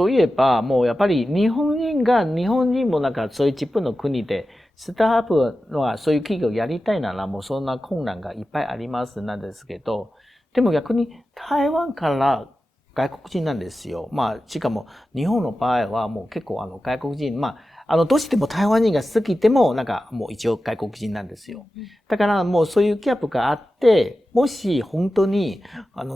そういえば、もうやっぱり日本人もなんかそういう自分の国で、スタートアップはそういう企業やりたいなら、もうそんな困難がいっぱいありますなんですけど、でも逆に台湾から外国人なんですよ。しかも日本の場合はもう結構外国人、どうしても台湾人が好きでも、なんかもう一応外国人なんですよ。だからもうそういうキャップがあって、もし本当に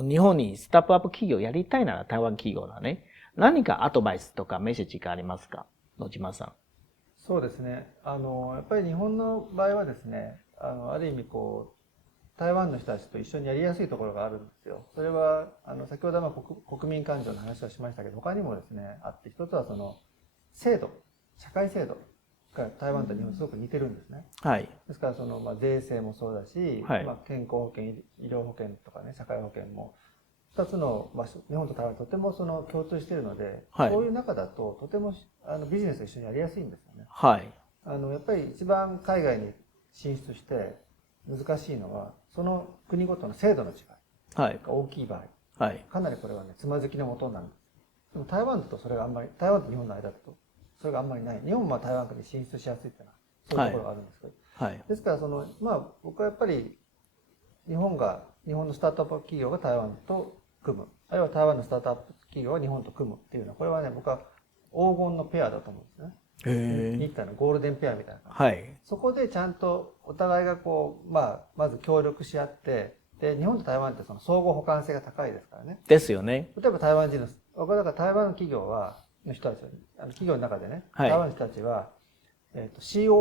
日本にスタートアップ企業やりたいなら台湾企業だね。何かアドバイスとかメッセージがありますか？野島さん。そうですね。やっぱり日本の場合はですね、ある意味台湾の人たちと一緒にやりやすいところがあるんですよ。それは、先ほどは国民感情の話をしましたけど、他にもですね、あって、一つは制度、社会制度が台湾と日本すごく似てるんですね。はい。ですから、税制もそうだし、はい。健康保険、医療保険とかね、社会保険も、二つの場所、日本と台湾とても共通しているので、はい。そういう中だと、とてもビジネスと一緒にやりやすいんですよね。はい。やっぱり一番海外に進出して難しいのは、その国ごとの制度の違いが大きい場合、はい、かなりこれはね、つまずきのもとになるんです。でも台湾だとそれがあんまり、台湾と日本の間だとそれがあんまりない。日本は台湾に進出しやすいっていうのは、そういうところがあるんですけど。はい。ですから僕はやっぱり、日本のスタートアップ企業が台湾と組む。あるいは台湾のスタートアップ企業が日本と組むっていうのは、これはね、僕は黄金のペアだと思うんですね。日体のゴールデンペアみたいな感じ。はい。そこでちゃんとお互いがまず協力し合って、で、日本と台湾って相互補完性が高いですからね。ですよね。例えば台湾人の、僕はだから台湾の企業の人たち、企業の中でね、はい、台湾の人たちは、COO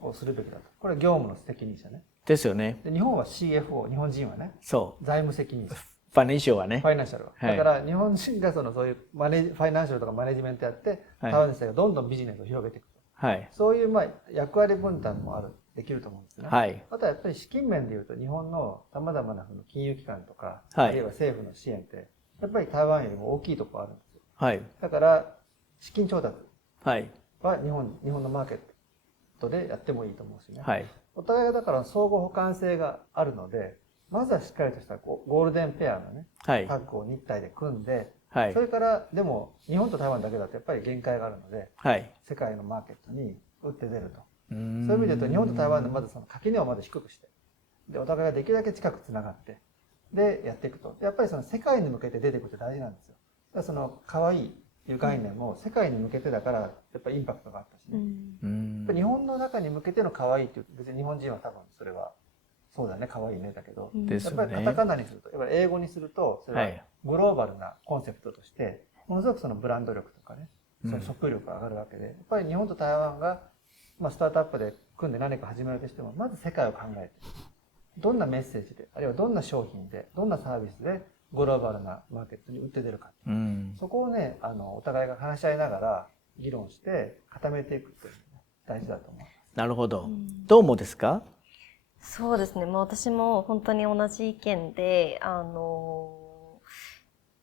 をするべきだと。これは業務の責任者ね。ですよね。で、日本は CFO、日本人はね。そう。財務責任者。ファイナンシャルはね。ファイナンシャルは。はい、だから日本人がそういうファイナンシャルとかマネジメントやって、台湾の人がどんどんビジネスを広げていくと。はい。そういう役割分担もできると思うんですね。はい。あとはやっぱり資金面でいうと日本の様々な金融機関とか、はい、あるいは政府の支援って、やっぱり台湾よりも大きいところあるんですよ。はい。だから、資金調達は日本のマーケットでやってもいいと思うしね。はい。お互いがだから相互補完性があるので、まずはしっかりとしたゴールデンペアのね、はい、タッグを日体で組んで、はい、それからでも日本と台湾だけだとやっぱり限界があるので、はい、世界のマーケットに打って出ると。そういう意味で言うと日本と台湾のまず垣根をまず低くして、でお互いができるだけ近くつながって、でやっていくと。やっぱり世界に向けて出ていくって大事なんですよ。だから可愛いいう概念も世界に向けてだからやっぱりインパクトがあったしね。やっぱ日本の中に向けての可愛いっていう別に日本人は多分それはそうだね、可愛いねだけど、やっぱりカタカナにすると、やっぱり英語にすると、それはグローバルなコンセプトとして、ものすごくブランド力とかね、その食力が上がるわけで、やっぱり日本と台湾が、スタートアップで組んで何か始めるとしても、まず世界を考えて、どんなメッセージで、あるいはどんな商品で、どんなサービスで、グローバルなマーケットに売って出るか。そこをね、お互いが話し合いながら議論して固めていくっていうのが大事だと思います。なるほど。どう思うですか？そうですね。私も本当に同じ意見で、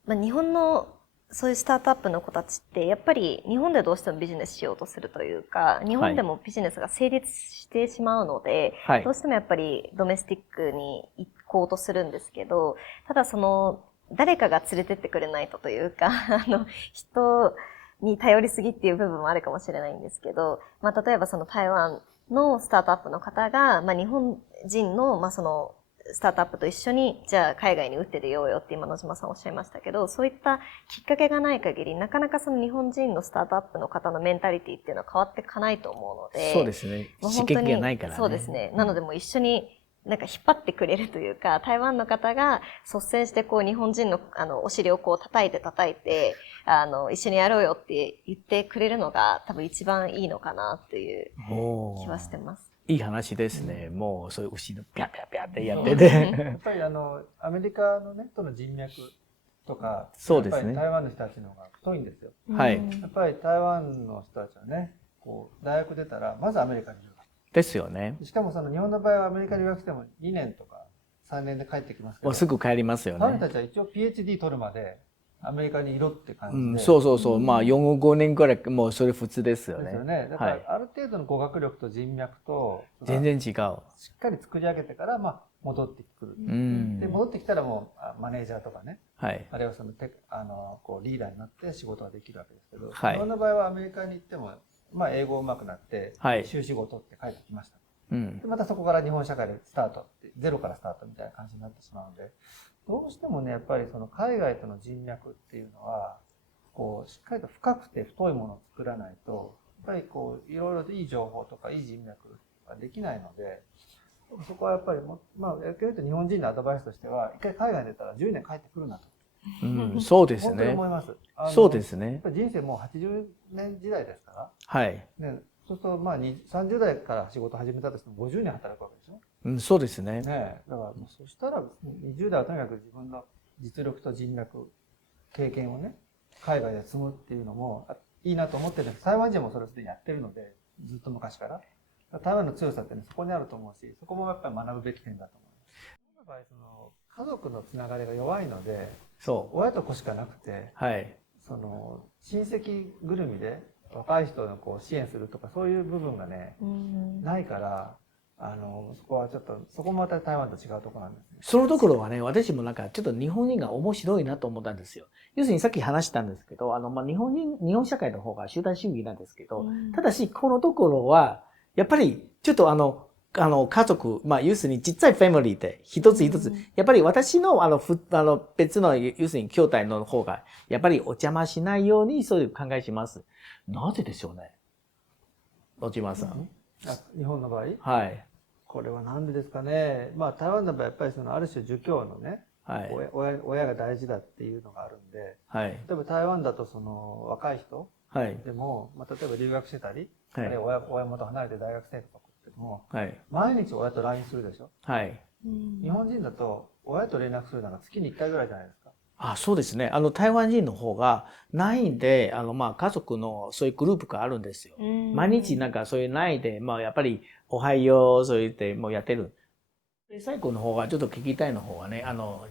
日本のそういうスタートアップの子たちって、やっぱり日本でどうしてもビジネスしようとするというか、日本でもビジネスが成立してしまうので、はい、どうしてもやっぱりドメスティックに行こうとするんですけど、ただ誰かが連れてってくれないというか、人に頼りすぎっていう部分もあるかもしれないんですけど、例えば台湾のスタートアップの方が、日本人の、スタートアップと一緒に、じゃあ海外に打って出ようよって今野島さんおっしゃいましたけど、そういったきっかけがない限り、なかなか日本人のスタートアップの方のメンタリティっていうのは変わっていかないと思うので。そうですね。刺激がないからね。そうですね。なのでもう一緒に、引っ張ってくれるというか、台湾の方が率先して日本人のお尻を叩いて、一緒にやろうよって言ってくれるのが多分一番いいのかなっていう気はしてます。いい話ですね。もうそういう牛のピャピャピャってやってて。やっぱりアメリカのとの人脈とか、そうですね。やっぱり台湾の人たちの方が太いんですよ。はい。やっぱり台湾の人たちはね、大学出たら、まずアメリカに留学。ですよね。しかも日本の場合はアメリカに留学しても2年とか3年で帰ってきますけど。もうすぐ帰りますよね。彼女たちは一応 PhD 取るまで、アメリカにいろって感じで。うん、そうそうそう。まあ、4、5年くらい、もうそれ普通ですよね。ですよね。だから、ある程度の語学力と人脈と、全然違う。しっかり作り上げてから、まあ、戻ってくる。で、戻ってきたらもう、マネージャーとかね。あるいはそのこうリーダーになって仕事ができるわけですけど、日本の場合はアメリカに行っても、まあ、英語上手くなって、修士号を取って帰ってきました。で、またそこから日本社会でスタートって、ゼロからスタートみたいな感じになってしまうので、どうしてもね、やっぱりその海外との人脈っていうのは、こう、しっかりと深くて太いものを作らないと、やっぱりこう、いろいろといい情報とかいい人脈ができないので、そこはやっぱりまあ、逆に言うと日本人のアドバイスとしては、一回海外に出たら10年帰ってくるなと。うん、そうですね。本当に思います。そうですね。やっぱり人生もう80年時代ですから。はい。ね、そうすると、まあ、30代から仕事始めたとしても50年働くわけでしょ。うん、そうですね。ね、だからそしたら20代はとにかく自分の実力と人脈、経験をね、海外で積むっていうのもいいなと思ってるんです。台湾人もそれをすでにやってるので、ずっと昔から。台湾の強さってね、そこにあると思うし、そこもやっぱり学ぶべき点だと思います。その場合、家族のつながりが弱いので、親と子しかなくて、親戚ぐるみで若い人のこう支援するとかそういう部分がね、ないから、そこはちょっと、そこもまた台湾と違うところなんですね。そのところはね、私もなんかちょっと日本人が面白いなと思ったんですよ。要するにさっき話したんですけど、まあ、日本社会の方が集団主義なんですけど、ただし、このところは、やっぱり、ちょっと家族、まあ、要するにちっちゃいファミリーで、一つ一つ、やっぱり私の、別の、要するに兄弟の方が、やっぱりお邪魔しないように、そういう考えします。なぜでしょうね。野島さん。日本の場合？はい。これはなんでですかね。まあ、台湾の場合、やっぱりある種儒教のね、親が大事だっていうのがあるんで、例えば台湾だと若い人でも、まあ、例えば留学してたり、あるいは親元離れて大学生とかっても、毎日親と LINE するでしょ。日本人だと親と連絡するのが月に1回ぐらいじゃないですか。そうですね。台湾人の方が、LINE で、まあ、家族のそういうグループがあるんですよ。毎日なんかそういう LINE で、まあ、やっぱり、おはよう、そう言ってもうやってる。で、最後の方は、ちょっと聞きたいの方はね、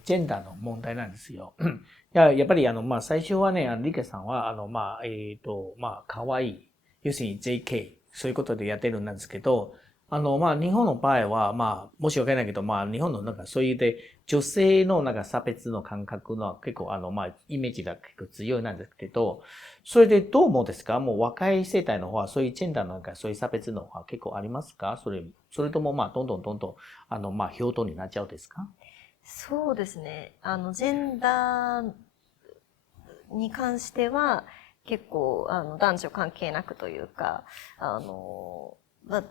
ジェンダーの問題なんですよ。やっぱりまあ、最初はね、リケさんは、まあ、まあ、可愛い。要するに JK、そういうことでやってるんですけど、まあ、日本の場合は、まあ、申し訳ないけど、まあ、日本のなんかそういうで、女性のなんか差別の感覚の結構まあ、イメージが結構強いなんですけど、それでどう思うんですか？もう若い世代の方は、そういうジェンダーのなんかそういう差別の方は結構ありますか？それともまあ、どんどん、まあ、平等になっちゃうですか？そうですね。ジェンダーに関しては、結構、男女関係なくというか、まあ、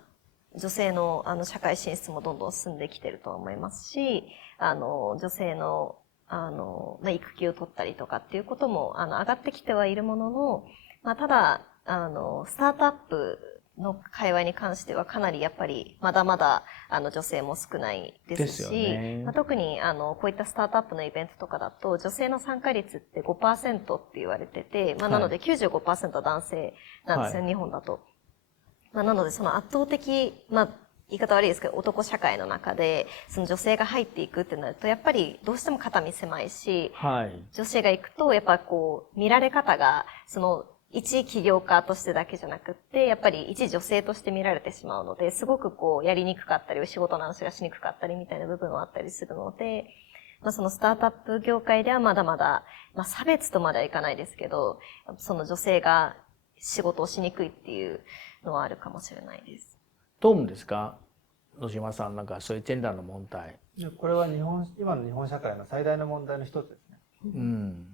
女性の社会進出もどんどん進んできてると思いますし、女性のまあ、育休を取ったりとかっていうことも上がってきてはいるものの、まあ、ただスタートアップの界隈に関してはかなりやっぱりまだまだ女性も少ないですし、まあ、特にこういったスタートアップのイベントとかだと女性の参加率って 5% って言われてて、まあ、なので 95% は男性なんですよ、日本だと。まあ、なのでその圧倒的、まあ、言い方悪いですけど、男社会の中で、その女性が入っていくってなると、やっぱりどうしても肩身狭いし、女性が行くと、やっぱこう、見られ方が、一起業家としてだけじゃなくって、やっぱり一女性として見られてしまうので、すごくこう、やりにくかったり、仕事の話がしにくかったりみたいな部分はあったりするので、まあ、そのスタートアップ業界ではまだまだ、まあ、差別とまではいかないですけど、その女性が仕事をしにくいっていうのはあるかもしれないです。どう思うんですか、野島さん、なんかそういうジェンダーの問題。これは今の日本社会の最大の問題の一つですね。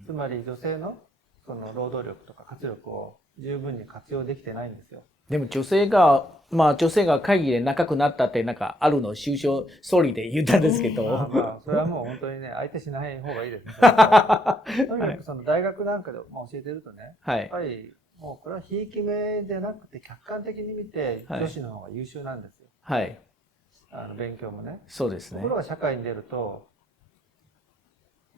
つまり女性のその労働力とか活力を十分に活用できてないんですよ。でも女性が会議で仲良くなったってなんかあるの首相総理で言ったんですけど。まあそれはもう本当にね、相手しない方がいいですね。とにかくその大学なんかで教えてるとね、やっぱりもうこれはひいき目でなくて客観的に見て女子の方が優秀なんですよ。勉強もね。そうですね。ところが社会に出ると、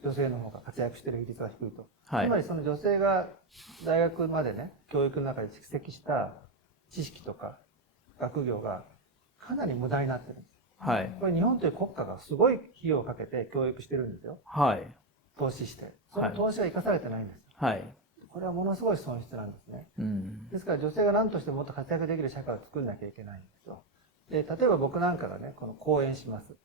女性の方が活躍している比率が低いと。つまりその女性が大学までね、教育の中で蓄積した知識とか学業がかなり無駄になってるんです。これ日本という国家がすごい費用をかけて教育してるんですよ。投資して、その投資が生かされてないんです。はい。これはものすごい損失なんですね。ですから女性が何としてももっと活躍できる社会を作んなきゃいけないんですよ。で、例えば僕なんかがね、この講演します。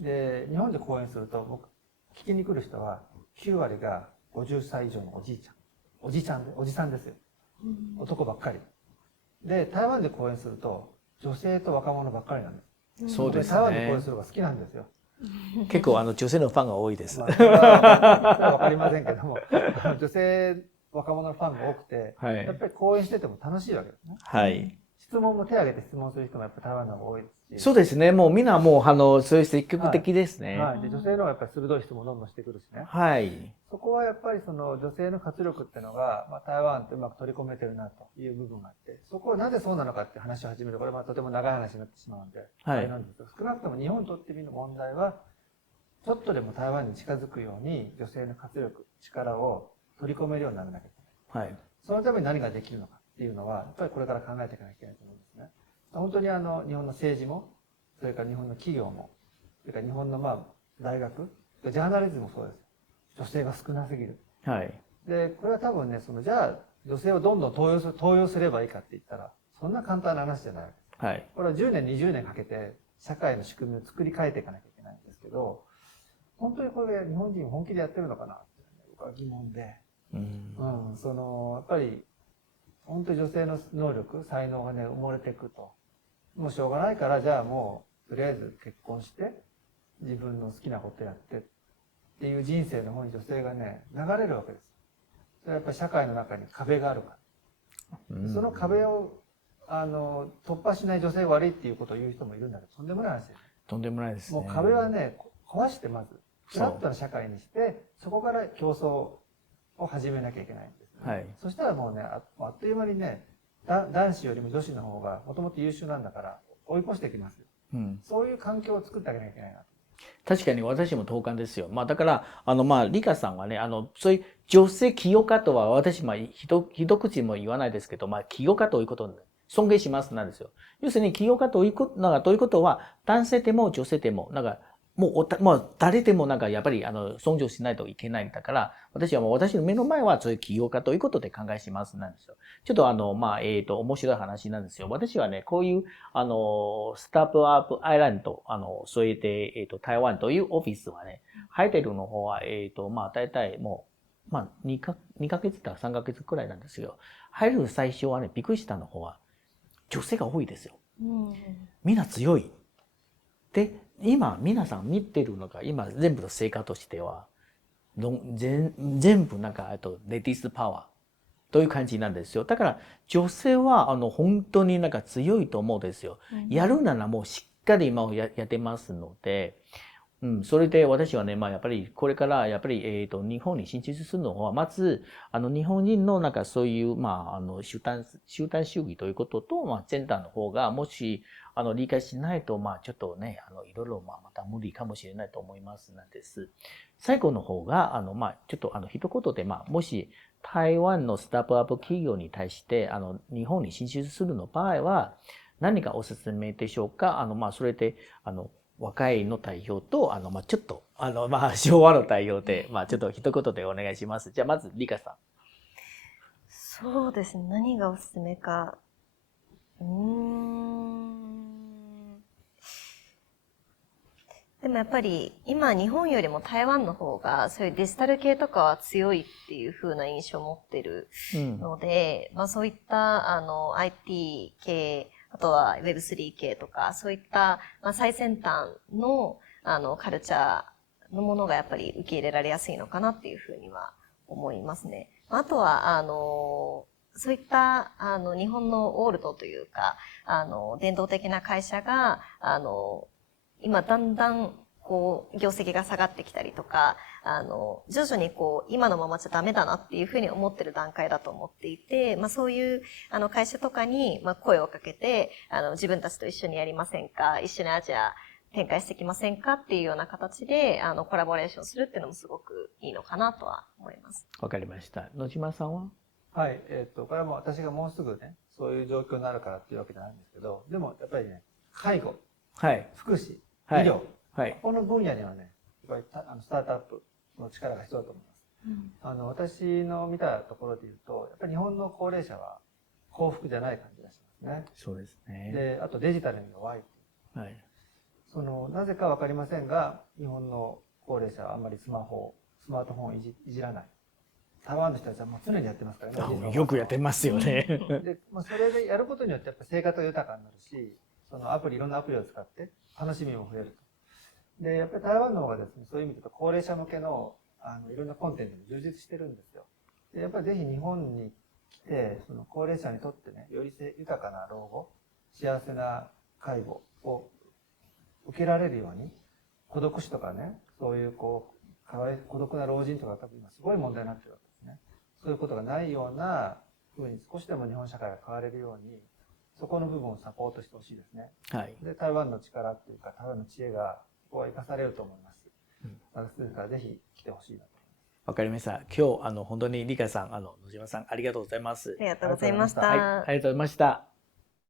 で、日本で講演すると、僕、聞きに来る人は9割が50歳以上のおじいちゃん。おじさんですよ。男ばっかり。で、台湾で講演すると、女性と若者ばっかりなんです。そうですね。台湾で講演するのが好きなんですよ。結構女性のファンが多いです。それはわかりませんけども、女性、若者のファンが多くて、はい、やっぱり講演してても楽しいわけですね。はい。質問も手を挙げて質問する人もやっぱり台湾の方が多いですし。そうですね。もうみんなもう、そういう積極的ですね。はい。で、女性の方がやっぱり鋭い質問をどんどんしてくるしね。はい。そこはやっぱりその女性の活力っていうのが、まあ、台湾ってうまく取り込めてるなという部分があって、そこはなぜそうなのかっていう話を始めると、これはとても長い話になってしまうんで、はい。あれなんですけど、少なくとも日本にとってみる問題は、ちょっとでも台湾に近づくように女性の活力、力を取り込めるようにならなきゃいけない。はい。そのために何ができるのかっていうのは、やっぱりこれから考えていかなきゃいけないと思うんですね。本当に日本の政治も、それから日本の企業も、それから日本の大学、ジャーナリズムもそうです。女性が少なすぎる。はい。で、これは多分ね、じゃあ女性をどんどん登用すればいいかって言ったら、そんな簡単な話じゃない。はい。これは10年、20年かけて、社会の仕組みを作り変えていかなきゃいけないんですけど、本当にこれ日本人本気でやってるのかなって僕は疑問で。やっぱり、本当に女性の能力、才能がね、埋もれていくと。もうしょうがないから、じゃあもう、とりあえず結婚して、自分の好きなことやってっていう人生の方に女性がね、流れるわけです。それはやっぱり社会の中に壁があるから。その壁を、突破しない女性が悪いっていうことを言う人もいるんだけど、とんでもない話です。とんでもないですね。もう壁はね、壊してまず、フラットな社会にして、そこから競争を始めなきゃいけないんです、ね。はい。そしたらもうね、あっという間にね、男子よりも女子の方がもともと優秀なんだから追い越してきますよ。そういう環境を作ってあげなきゃいけないな。確かに私も同感ですよ。だから、リカさんはね、そういう女性起業家とは私、一口も言わないですけど、起業家ということを尊敬しますなんですよ。要するに起業家ということは、男性でも女性でも、もう誰でもやっぱり尊重しないといけないんだから、私はもう私の目の前はそういう起業家ということで考えしますなんですよ。ちょっと面白い話なんですよ。私はね、こういうスタートアップアイランド、それで台湾というオフィスはね、入ってるの方は大体もう2ヶ月か3ヶ月くらいなんですよ。入る最初はね、びっくりしたの方は女性が多いですよ。みんな強い。で、今、皆さん見てるのが、今、全部の成果としては、全部レディースパワーという感じなんですよ。だから、女性は、本当に強いと思うんですよ。やるならもうしっかり今やってますので、それで私はね、やっぱり、これから、やっぱり、日本に進出するのは、まず、日本人のそういう、集団主義ということと、ジェンダーの方が、もし、理解しないと、ちょっとね、いろいろ、また無理かもしれないと思いますなんです。最後の方が、ちょっと、一言で、もし、台湾のスタートアップ企業に対して、日本に進出するの場合は、何かおすすめでしょうか？それで、若いの代表と、ちょっと、昭和の代表で、ちょっと一言でお願いします。じゃあ、まず、リカさん。そうですね。何がおすすめか。でもやっぱり今日本よりも台湾の方がそういうデジタル系とかは強いっていう風な印象を持ってるので、そういったIT 系、あとは Web3 系とかそういった最先端のカルチャーのものがやっぱり受け入れられやすいのかなっていう風には思いますね。あとはそういった日本のオールドというか伝統的な会社が今だんだん業績が下がってきたりとか徐々に今のままじゃダメだなっていうふうに思ってる段階だと思っていて、そういう会社とかに声をかけて自分たちと一緒にやりませんか、一緒にアジア展開してきませんかっていうような形でコラボレーションするっていうのもすごくいいのかなとは思います。わかりました。野島さんは？はい、これはもう私がもうすぐね、そういう状況になるからっていうわけじゃないんですけど、でもやっぱりね、介護、はい、福祉、医療、はい、この分野にはね、やっぱりスタートアップの力が必要だと思います。私の見たところで言うと、やっぱり日本の高齢者は幸福じゃない感じがしますね。そうですね。で、あとデジタルに弱い。はい。なぜかわかりませんが、日本の高齢者はあんまりスマートフォンをいじらない。台湾の人たちはもう常にやってますからね。よくやってますよね。で、それでやることによってやっぱ生活が豊かになるし、いろんなアプリを使って楽しみも増えると。で、やっぱり台湾の方がですね、そういう意味で言うと高齢者向けのいろんなコンテンツも充実してるんですよ。で、やっぱりぜひ日本に来て、高齢者にとってね、より豊かな老後、幸せな介護を受けられるように、孤独死とかね、そういう孤独な老人とか多分今すごい問題になってるわけですね。そういうことがないような風に少しでも日本社会が変われるように、そこの部分をサポートしてほしいですね。はい。で、台湾の力っていうか、台湾の知恵がここは生かされると思います。ですからぜひ来てほしいなと思います。わかりました。今日本当に理香さん、野島さんありがとうございます。ありがとうございました。はい、ありがとうございました。